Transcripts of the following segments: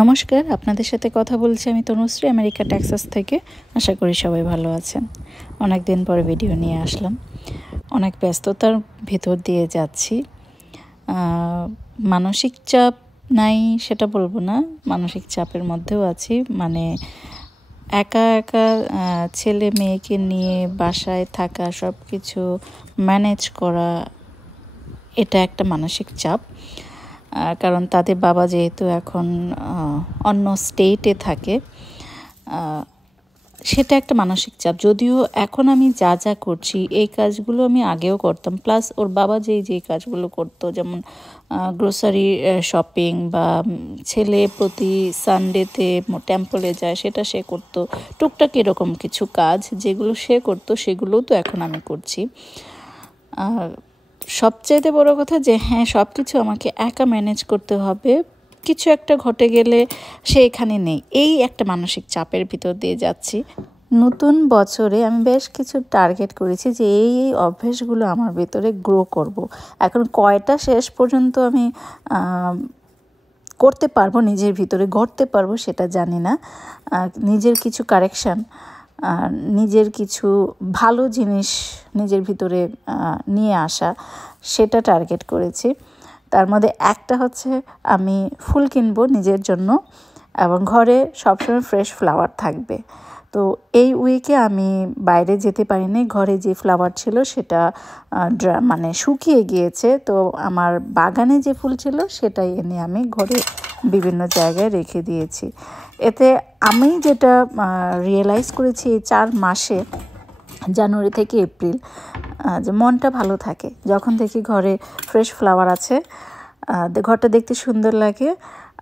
নমস্কার, আপনাদের সাথে কথা বলছি আমি তনুশ্রী, আমেরিকা টেক্সাস থেকে। আশা করি সবাই ভালো আছেন। অনেক দিন পরে ভিডিও নিয়ে আসলাম। অনেক ব্যস্ততার ভেতর দিয়ে যাচ্ছি। মানসিক চাপ নাই সেটা বলবো না, মানসিক চাপের মধ্যেও আছি। মানে একা একা ছেলে মেয়েকে নিয়ে বাসায় থাকা, সব কিছু ম্যানেজ করা, এটা একটা মানসিক চাপ। কারণ তাদের বাবা যেহেতু এখন অন্য স্টেটে থাকে, সেটা একটা মানসিক চাপ। যদিও এখন আমি যা যা করছি এই কাজগুলো আমি আগেও করতাম, প্লাস ওর বাবা যেই কাজগুলো করতো, যেমন গ্রোসারি শপিং বা ছেলে প্রতি সানডেতে টেম্পলে যায় সেটা সে করতো। টুকটাক এরকম কিছু কাজ যেগুলো সে করতো সেগুলোও তো এখন আমি করছি। সবচাইতে বড় কথা যে হ্যাঁ, সব কিছু আমাকে একা ম্যানেজ করতে হবে। কিছু একটা ঘটে গেলে সে এখানে নেই, এই একটা মানসিক চাপের ভিতর দিয়ে যাচ্ছি। নতুন বছরে আমি বেশ কিছু টার্গেট করেছি যে এই অভ্যেসগুলো আমার ভিতরে গ্রো করব। এখন কয়টা শেষ পর্যন্ত আমি করতে পারবো, নিজের ভিতরে গড়তে পারবো সেটা জানি না। নিজের কিছু কারেকশান, নিজের কিছু ভালো জিনিস নিজের ভিতরে নিয়ে আসা, সেটা টার্গেট করেছি। তার মধ্যে একটা হচ্ছে আমি ফুল কিনবো নিজের জন্য, এবং ঘরে সবসময় ফ্রেশ ফ্লাওয়ার থাকবে। তো এই উইকে আমি বাইরে যেতে পারিনি, ঘরে যে ফ্লাওয়ার ছিল সেটা মানে শুকিয়ে গিয়েছে। তো আমার বাগানে যে ফুল ছিল সেটাই এনে আমি ঘরে বিভিন্ন জায়গায় রেখে দিয়েছি। এতে আমি যেটা রিয়েলাইজ করেছি এই 4 মাসে, জানুয়ারি থেকে এপ্রিল, যে মনটা ভালো থাকে যখন দেখি ঘরে ফ্রেশ ফ্লাওয়ার আছে, ঘরটা দেখতে সুন্দর লাগে।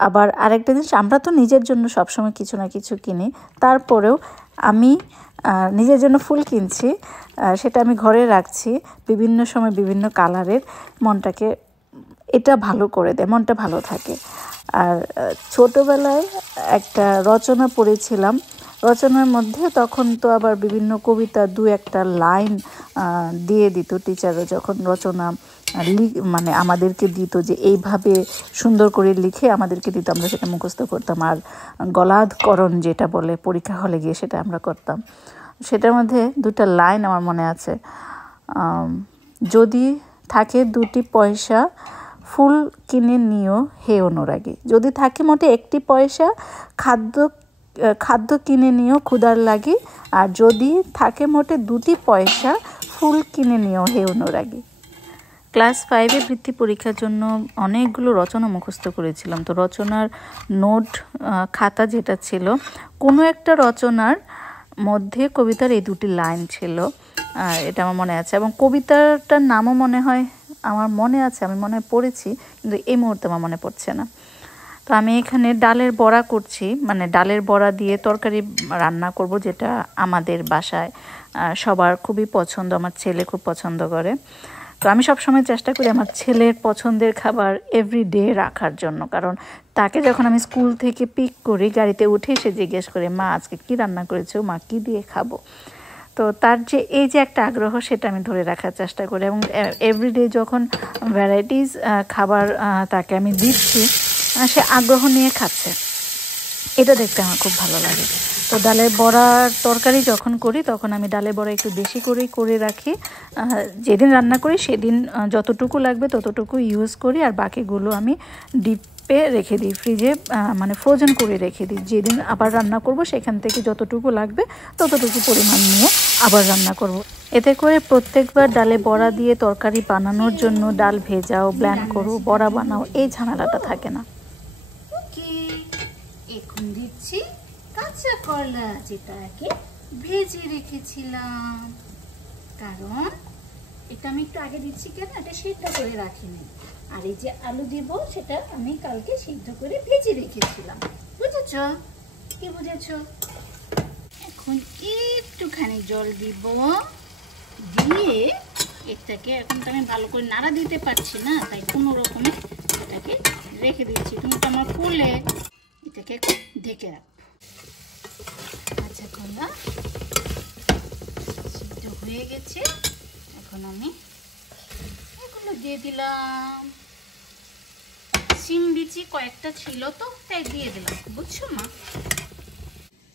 আবার আরেকটা জিনিস, আমরা তো নিজের জন্য সবসময় কিছু না কিছু কিনি, তারপরেও আমি নিজের জন্য ফুল কিনছি, সেটা আমি ঘরে রাখছি বিভিন্ন সময় বিভিন্ন কালারের। মনটাকে এটা ভালো করে দেয়, মনটা ভালো থাকে। আর ছোটোবেলায় একটা রচনা পড়েছিলাম, রচনার মধ্যে তখন তো আবার বিভিন্ন কবিতা 2-1টা লাইন দিয়ে দিত টিচাররা যখন রচনা মানে আমাদেরকে দিত, যে এইভাবে সুন্দর করে লিখে আমাদেরকে দিত, আমরা সেটা মুখস্থ করতাম। আর গলাধকরণ যেটা বলে পরীক্ষা হলে গিয়ে সেটা আমরা করতাম। সেটার মধ্যে 2টা লাইন আমার মনে আছে, যদি থাকে 2টি পয়সা ফুল কিনে নিও হে অনুরাগী, যদি থাকে মোটে 1টি পয়সা খাদ্য কিনে নিও ক্ষুধার লাগি, আর যদি থাকে মোটে 2টি পয়সা ফুল কিনে নিও হে অনুরাগী। ক্লাস 5-এ বৃত্তি পরীক্ষার জন্য অনেকগুলো রচনা মুখস্থ করেছিলাম। তো রচনার নোট খাতা যেটা ছিল, কোনো একটা রচনার মধ্যে কবিতার এই 2টি লাইন ছিল, এটা আমার মনে আছে। এবং কবিতাটার নামও মনে হয় আমার মনে আছে, আমি মনে হয় পড়েছি, কিন্তু এই মুহূর্তে আমার মনে পড়ছে না। তো আমি এখানে ডালের বড়া করছি, মানে ডালের বড়া দিয়ে তরকারি রান্না করব, যেটা আমাদের বাসায় সবার খুবই পছন্দ, আমার ছেলে খুব পছন্দ করে। তো আমি সবসময় চেষ্টা করি আমার ছেলের পছন্দের খাবার এভরিডে রাখার জন্য, কারণ তাকে যখন আমি স্কুল থেকে পিক করি, গাড়িতে উঠে সে জিজ্ঞেস করে, মা আজকে কী রান্না করেছো, মা কী দিয়ে খাবো। তো তার যে এই যে একটা আগ্রহ, সেটা আমি ধরে রাখার চেষ্টা করি। এবং এভরিডে যখন ভ্যারাইটিস খাবার তাকে আমি দিচ্ছি, সে আগ্রহ নিয়ে খাচ্ছে, এটা দেখতে আমার খুব ভালো লাগে। তো ডালের বড়ার তরকারি যখন করি তখন আমি ডালের বড়া একটু বেশি করেই করে রাখি। যেদিন রান্না করি সেদিন যতটুকু লাগবে ততটুকু ইউজ করি, আর বাকিগুলো আমি ডিপে রেখে দিই, ফ্রিজে মানে ফ্রোজেন করে রেখে দিই। যেদিন আবার রান্না করব সেখান থেকে যতটুকু লাগবে ততটুকু পরিমাণ নিয়ে আবার রান্না করব। এতে করে প্রত্যেকবার ডালে বড়া দিয়ে তরকারি বানানোর জন্য ডাল ভেজাও, ব্ল্যান্ড করো, বড়া বানাও, এই ঝামেলাটা থাকে না। এখন দিচ্ছি কাঁচা কলা, যেটাকে ভেজে রেখেছিলাম। কারণ এটা আমি একটু আগে দিচ্ছি কেন, এটা সিদ্ধ করে রাখিনি। আর এই যে আলু দিব, সেটা আমি কালকে সিদ্ধ করে ভেজে রেখেছিলাম। বুঝেছ? কি বুঝেছ? এখন একটুখানি জল দিব, দিয়ে এটাকে, এখন তো আমি ভালো করে নাড়া দিতে পারছি না, তাই কোনো রকমে এটাকে রেখে দিচ্ছি। তুমি তো আমার ফুলে এটাকে ঢেকে রাখবো। আচ্ছা, কলা সিদ্ধ হয়ে গেছে, এখন আমি এগুলো দিয়ে দিলাম। সিম বিচি কয়েকটা ছিল তো তাই দিয়ে দিলাম, বুঝছো মা?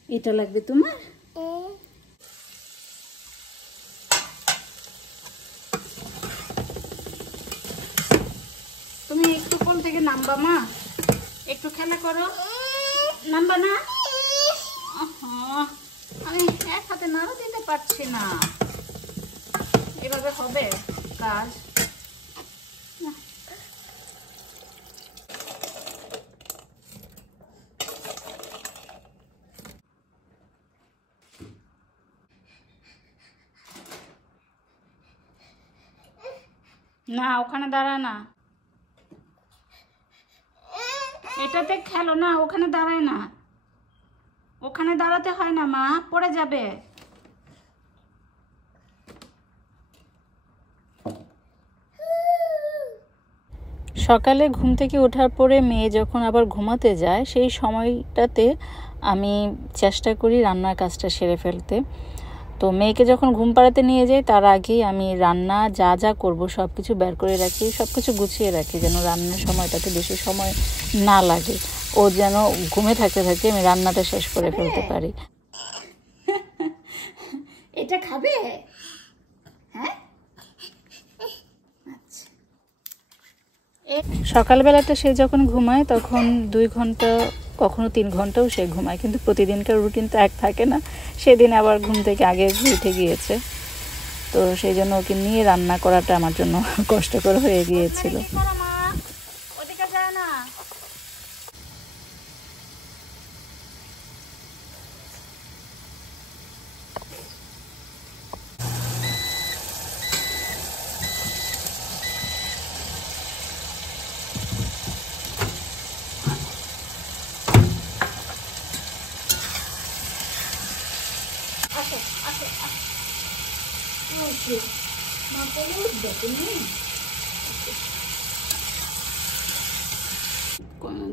এটা লাগবে তোমার? তুমি একটু কোল থেকে নামবা মা, একটু খেলা করো। নামবা না? আমি এক হাতে নাড়া দিতে পারছি না, এভাবে হবে কাজ? না ওখানে দাঁড়া না, এটাতে খেলো না, ওখানে দাঁড়ায় না, ওখানে দাঁড়াতে হয় না মা, পড়ে যাবে। সকালে ঘুম থেকে ওঠার পরে মেয়ে যখন আবার ঘুমাতে যায় সেই সময়টাতে আমি চেষ্টা করি রান্নার কাজটা সেরে ফেলতে। তো মেয়েকে যখন ঘুম পাড়াতে নিয়ে যাই তার আগেই আমি রান্না যা যা করব সব কিছু বের করে রাখি, সব কিছু গুছিয়ে রাখি যেন রান্নার সময়টাতে বেশি সময় না লাগে, ও যেন ঘুমে থাকতে থাকতে আমি রান্নাটা শেষ করে ফেলতে পারি। এটা খাবে? হ্যাঁ, সকালবেলাটা সে যখন ঘুমায় তখন 2 ঘন্টা কখনো 3 ঘন্টাও সে ঘুমায়, কিন্তু প্রতিদিনকার রুটিন তো এক থাকে না, সেদিন আবার ঘুম থেকে আগে উঠে গিয়েছে, তো সেই জন্য ওকে নিয়ে রান্না করাটা আমার জন্য কষ্টকর হয়ে গিয়েছিল।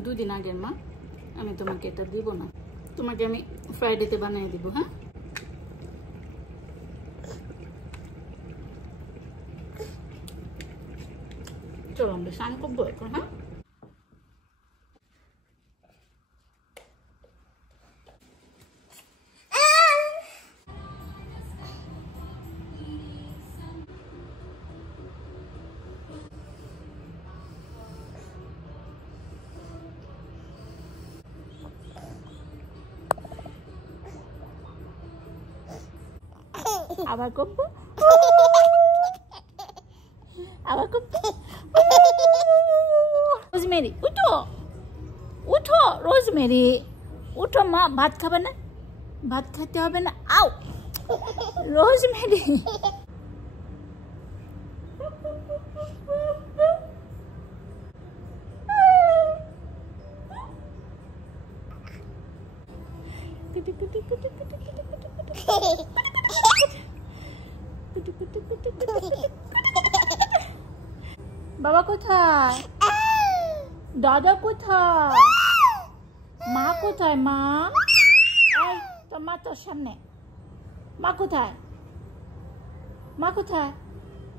দুদিন আগের মা, আমি তোমাকে এটা দিব না, তোমাকে আমি ফ্রাইডেতে বানিয়ে দিব। হ্যাঁ, চলো আমরা স্নান করবো এখন। হ্যাঁ, আবার করবো, আবার করবো। রোজমেরি উঠো, উঠো রোজমেরি, উঠো মা, ভাত খাবে না? ভাত খেতে হবে না? আও রোজমেরি, বাবা কোথায়? দাদা কোথায়? মা কোথায়? মা, এই তোর মা তোর সামনে, মা কোথায়? মা কোথায়?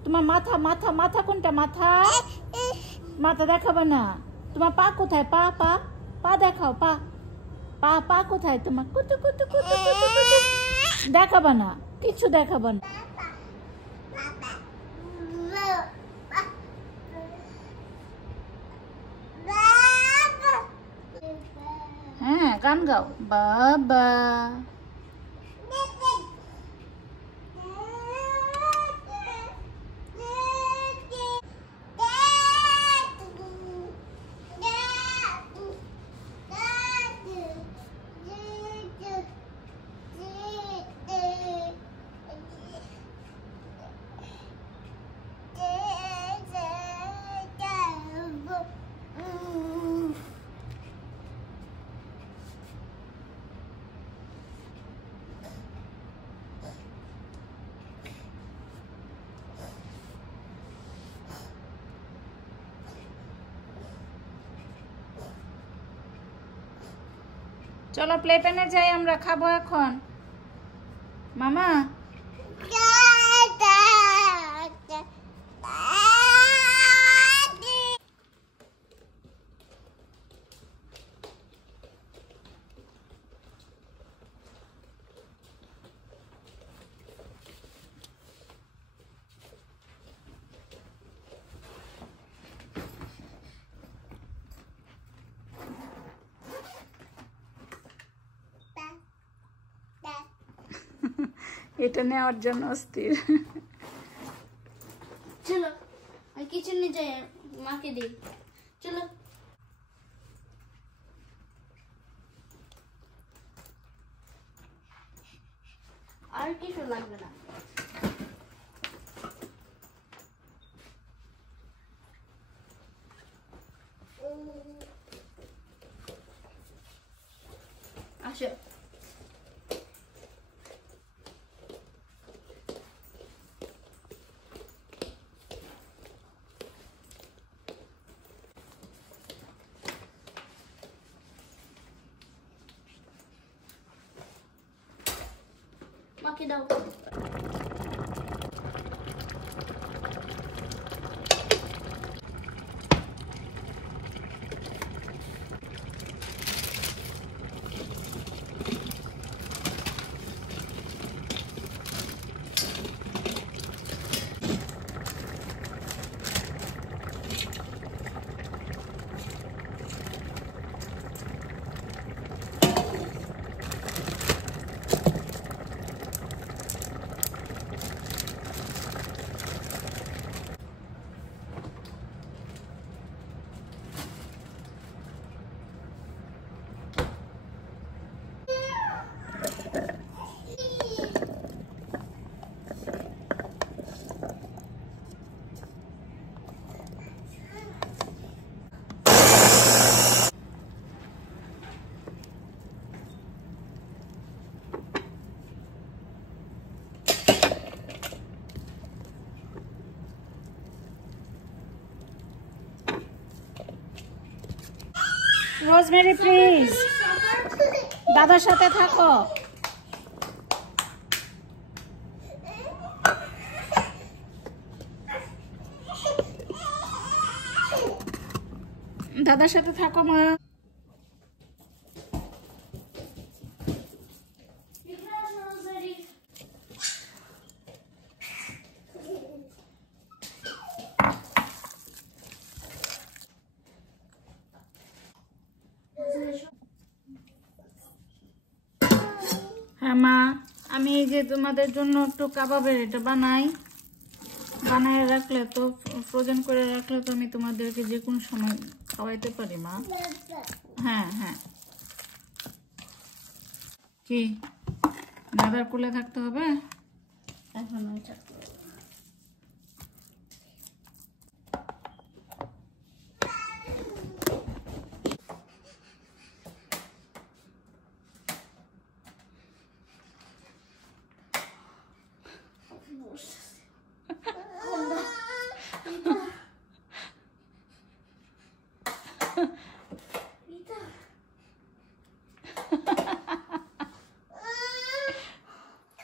তোমার মাথা, মাথা, মাথা কোনটা? মাথা, মাথা দেখাবে না। তোমার পা কোথায়? পা, পা, পা দেখাও, পা, পা, পা কোথায় তোমার? কুতু কুতু কুতু কুতু কুতু, দেখাবে না, কিছু দেখাবে না। হ্যাঁ, গান গাও, বাবা। চলো প্লে প্যানে যাই, আমরা খাবো এখন। মামা এটা নেওয়ার জন্য অস্থির। চলো আমি কিচেনে যাই, মাকে দিই। চলো আর কিছু লাগবে না। আসো মাকে দাও। রোজমেরি প্লিজ, দাদার সাথে থাকো। দাদার সাথে থাকো মা। হ্যাঁ মা, আমি এই যে তোমাদের জন্য একটু কাবাবের এটা বানায় রাখলে তো, ফ্রোজেন করে রাখলে তো আমি তোমাদেরকে যে কোনো সময় খাওয়াইতে পারি মা। হ্যাঁ হ্যাঁ, কি দাদার কোলে থাকতে হবে এখন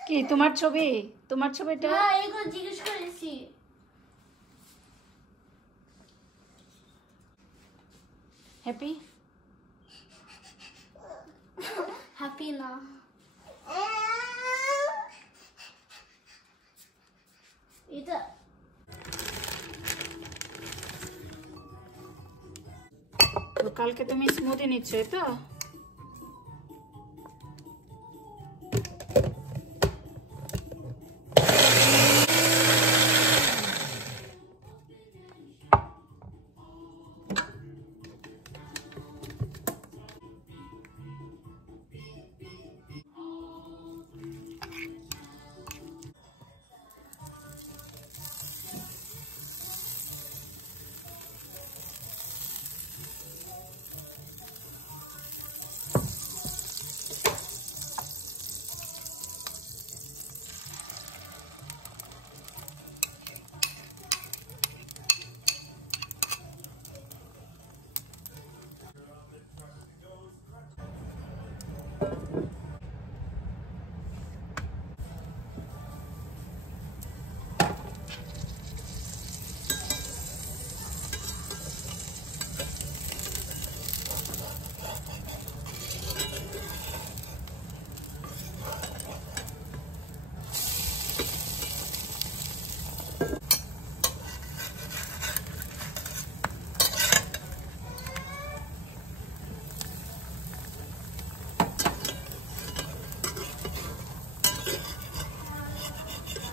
কি তোমার ছবিটা? এগুলো জিজ্ঞেস করেছি। হ্যাপি হ্যাপি না, এটা তো কালকে তুমি স্মুদি নিচ্ছ তো?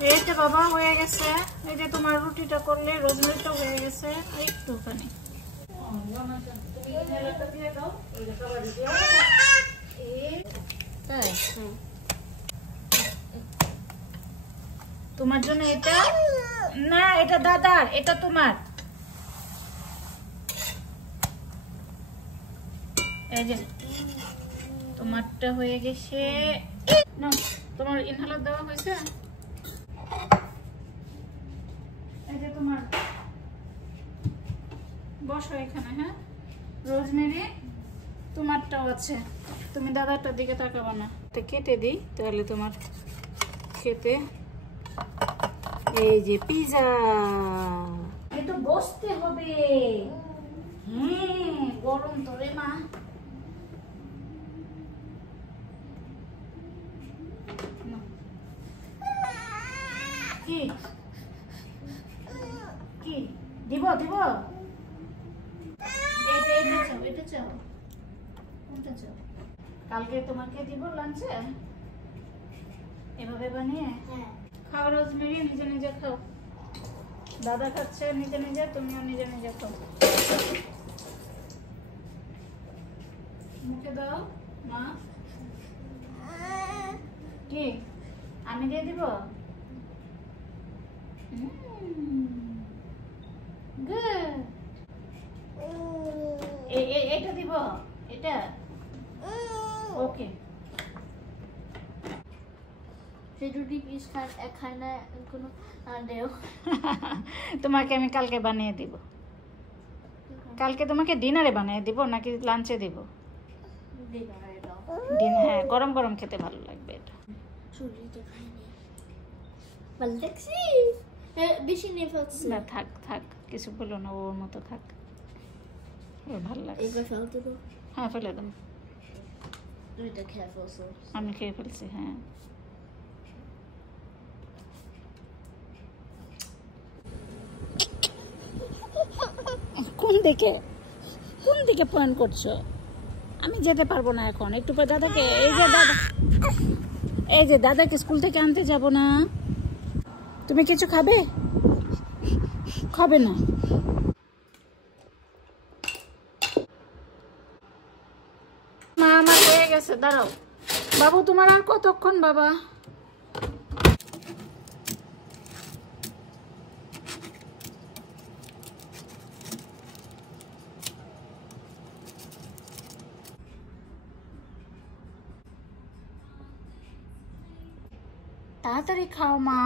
এই যে বাবা হয়ে গেছে। এই যে তোমার রুটিটা করলে, রোজমেরিটা হয়ে গেছে একটুখানি। তাই তোমার জন্য এটা না, এটা দাদার, এটা তোমার। এই যে তোমারটা হয়ে গেছে। না তোমার ইনহেলার দেওয়া হয়েছে। এই যে তোমার, বসো এখানে। হ্যাঁ রোজমেরি তোমারটাও আছে, তুমি দাদারটার দিকে তাকাবা না। কেটে দিই তাহলে তোমার খেতে। এই যে পিজা, একটু বসতে হবে। হ্যাঁ গরম তো রে মা। কি কি দিব দিব? এটা চাও, কোনটা চাও? কালকে তোমাকে দিব লাঞ্চে এভাবে বানিয়ে। খাও রোজমেরি, নিজে নিজে খাও। দাদা খাচ্ছে নিজে নিজে, তুমিও নিজে নিজে খাও। মুখে দাও মা। কি আমি দিয়ে দিব? এটা দিব, এটা ওকে। রুটি পিস খায় না কোনো দেও। তোমাকে আমি কালকে বানিয়ে দিব। কালকে তোমাকে ডিনারে বানিয়ে দিব নাকি লাঞ্চে দিব? হ্যাঁ গরম গরম খেতে ভালো লাগবে এটা। বেশি নিয়ে ফেলছি না, থাক থাক, কিছু বলো না, ওর মতো থাক, ওর ভালো লাগে। হ্যাঁ ফেলে দাও। আমি খেয়ে ফেলছি। হ্যাঁ কোন দিকে পয়েন্ট করছো? আমি যেতে পারবো না এখন, একটু পর দাদাকে, এই যে দাদাকে স্কুল থেকে আনতে যাব না। তুমি কিছু খাবে? খাবে না? মা আমার হয়ে গেছে, দাঁড়াও বাবু। তোমার আর কতক্ষণ বাবা? তাড়াতাড়ি খাও মা।